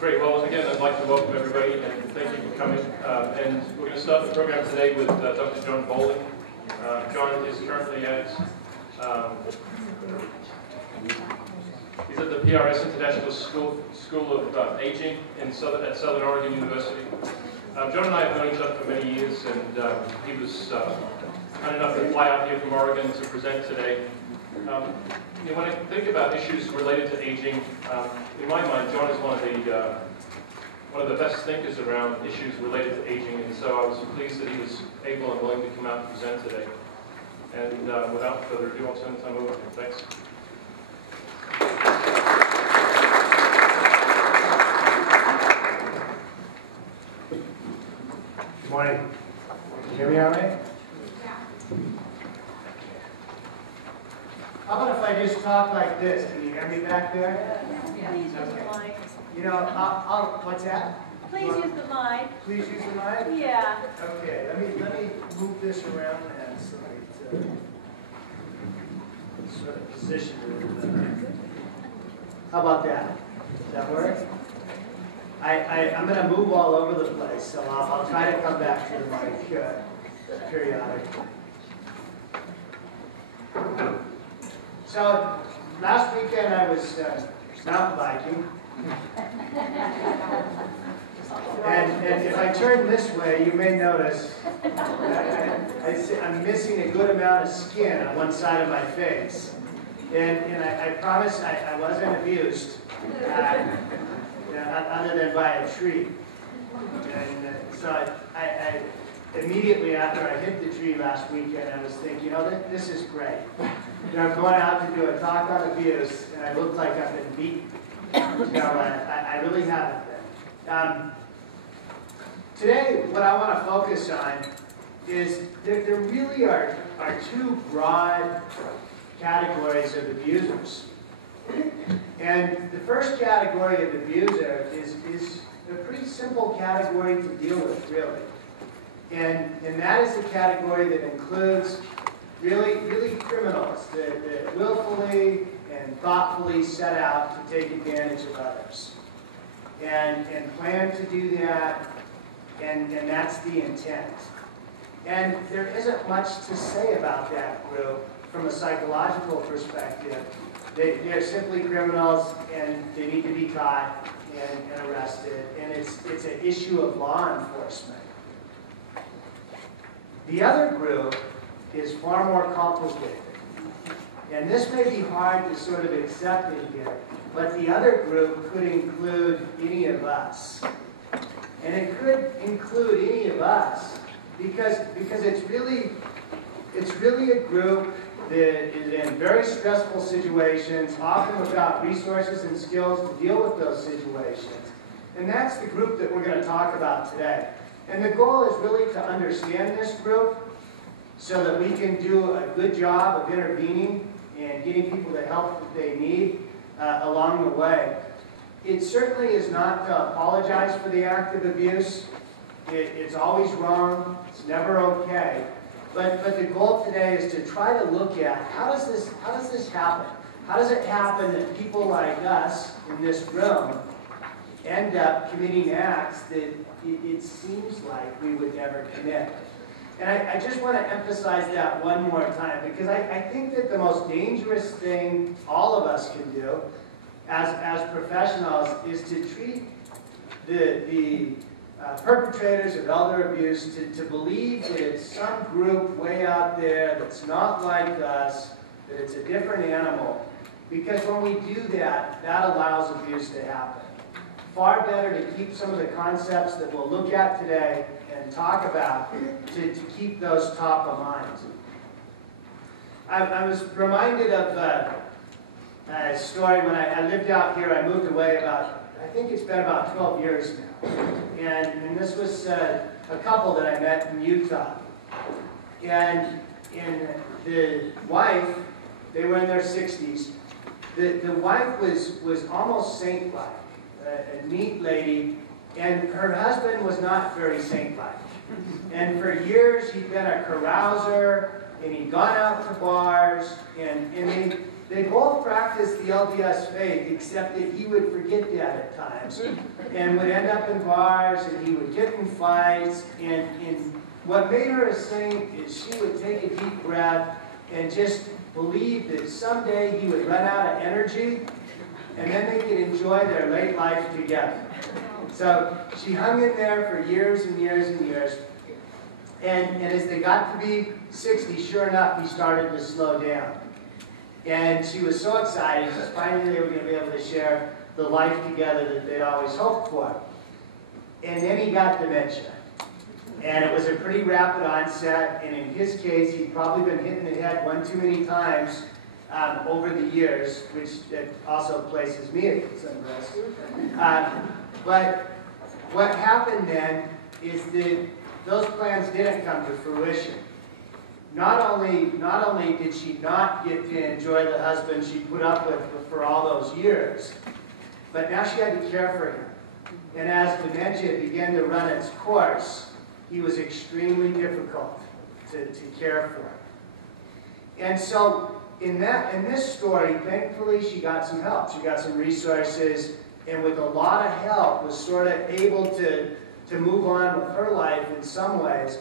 Great. Well, again, I'd like to welcome everybody and thank you for coming. And we're going to start the program today with Dr. John Bowling. John is currently at he's at the PRS International School of Aging at Southern Oregon University. John and I have known each other for many years, and he was kind enough to fly out here from Oregon to present today. When I think about issues related to aging, in my mind, John is one of the best thinkers around issues related to aging, and so I was pleased that he was able and willing to come out and present today. And without further ado, I'll turn the time over to him. Thanks. Good morning. Can you hear me all right? How about if I just talk like this? Can you hear me back there? Please use the mic. You know, what's that? Please use the mic. Please use the mic? Yeah. Okay, let me move this around then so that sort of position it. How about that? Does that work? I'm going to move all over the place, so I'll try to come back to the mic periodically. So, last weekend I was mountain biking. And if I turn this way, you may notice I'm missing a good amount of skin on one side of my face. And I promise I wasn't abused, other than by a tree. And so I immediately after I hit the tree last weekend, I was thinking, this is great. I'm going out to do a talk on abuse, and I look like I've been beaten. I really haven't been. Today, what I want to focus on is there really are two broad categories of abusers. And the first category of abuser is a pretty simple category to deal with, really. And that is the category that includes really criminals that willfully and thoughtfully set out to take advantage of others. And plan to do that, and that's the intent. And there isn't much to say about that group from a psychological perspective. They're simply criminals, and they need to be caught and arrested, and it's an issue of law enforcement. The other group is far more complicated. And this may be hard to sort of accept in here, but the other group could include any of us. And it could include any of us because it's really a group that is in very stressful situations, often without resources and skills to deal with those situations. And that's the group that we're going to talk about today. And the goal is really to understand this group so that we can do a good job of intervening and getting people the help that they need along the way. It certainly is not to apologize for the act of abuse. It's always wrong. It's never okay. But the goal today is to try to look at how does this happen? How does it happen that people like us in this room end up committing acts that it seems like we would never commit? And I just want to emphasize that one more time, because I think that the most dangerous thing all of us can do as professionals is to treat the perpetrators of elder abuse to believe that it's some group way out there that's not like us, that it's a different animal. Because when we do that, that allows abuse to happen. Far better to keep some of the concepts that we'll look at today and talk about to keep those top of mind. I was reminded of a story when I lived out here. I moved away I think it's been about 12 years now. And this was a couple that I met in Utah. And the wife, they were in their 60s. The wife was almost saint-like, a neat lady, and her husband was not very saint-like. And for years he'd been a carouser, and he'd gone out to bars, and They both practiced the LDS faith, except that he would forget that at times and would end up in bars, and he would get in fights. And what made her a saint is she would take a deep breath and just believe that someday he would run out of energy, and then they could enjoy their late life together. So she hung in there for years and years and years. And as they got to be 60, sure enough, he started to slow down. And she was so excited because finally they were going to be able to share the life together that they'd always hoped for. And then he got dementia. And it was a pretty rapid onset, and in his case, he'd probably been hit in the head one too many times over the years, which also places me at some risk. But what happened then is that those plans didn't come to fruition. Not only did she not get to enjoy the husband she put up with for all those years, but now she had to care for him. And as dementia began to run its course, he was extremely difficult to care for. And so in this story, thankfully she got some help. She got some resources, and with a lot of help was sort of able to move on with her life in some ways.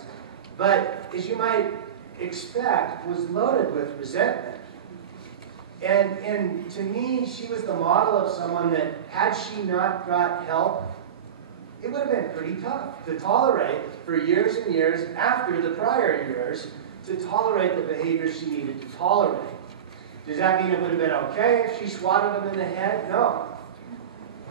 But as you might expect, was loaded with resentment. And to me, she was the model of someone that, had she not got help, it would have been pretty tough to tolerate for years and years after the prior years, to tolerate the behavior she needed to tolerate. Does that mean it would have been okay if she swatted him in the head? No.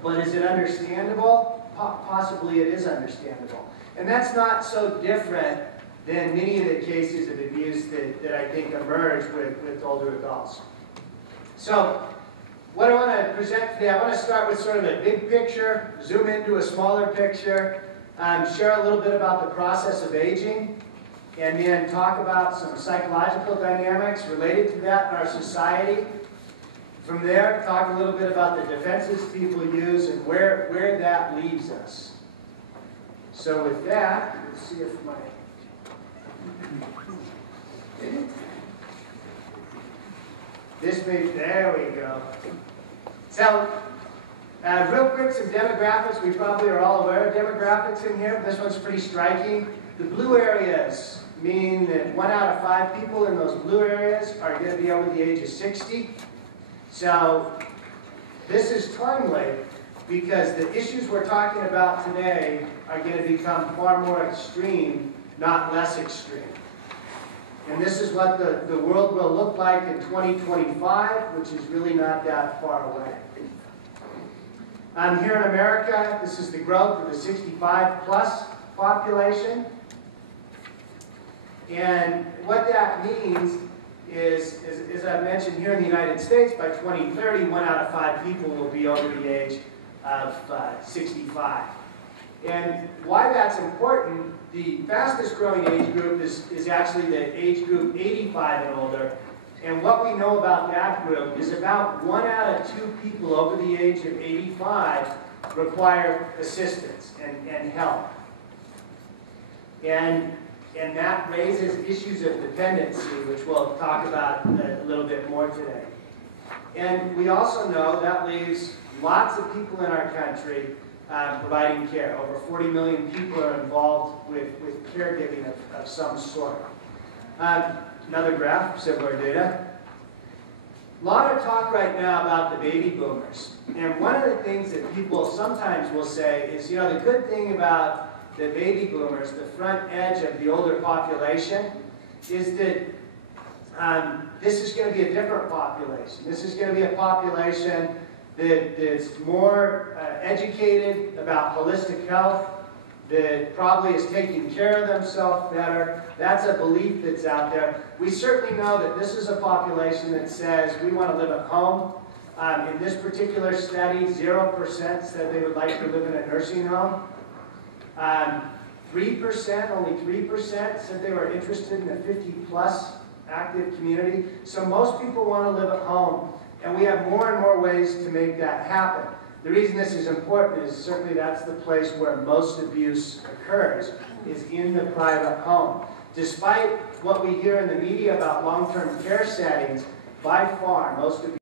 But is it understandable? Possibly it is understandable. And that's not so different than many of the cases of abuse that I think emerge with older adults. So, what I want to present today, I want to start with sort of a big picture, zoom into a smaller picture, share a little bit about the process of aging, and then talk about some psychological dynamics related to that in our society. From there, talk a little bit about the defenses people use and where that leaves us. So with that, let's see if my... there we go. So, real quick, some demographics. We probably are all aware of demographics in here. This one's pretty striking. The blue areas mean that 1 out of 5 people in those blue areas are going to be over the age of 60. So, this is timely because the issues we're talking about today are going to become far more extreme, not less extreme. And this is what the world will look like in 2025, which is really not that far away. Here in America, this is the growth of the 65-plus population. And what that means is, as I mentioned, here in the United States, by 2030, 1 out of 5 people will be over the age of 65. And why that's important, the fastest growing age group is actually the age group 85 and older. And what we know about that group is about 1 out of 2 people over the age of 85 require assistance and help. And that raises issues of dependency, which we'll talk about a little bit more today. And we also know that leaves lots of people in our country providing care. Over 40 million people are involved with caregiving of some sort. Another graph, similar data. A lot of talk right now about the baby boomers. And one of the things that people sometimes will say is, the good thing about the baby boomers, the front edge of the older population, is that this is going to be a different population. This is going to be a population that's more educated about holistic health, that probably is taking care of themselves better. That's a belief that's out there. We certainly know that this is a population that says we want to live at home. In this particular study, 0% said they would like to live in a nursing home. 3%, only 3% said they were interested in a 50-plus active community. So most people want to live at home. And we have more and more ways to make that happen. The reason this is important is certainly that's the place where most abuse occurs, is in the private home. Despite what we hear in the media about long-term care settings, by far, most of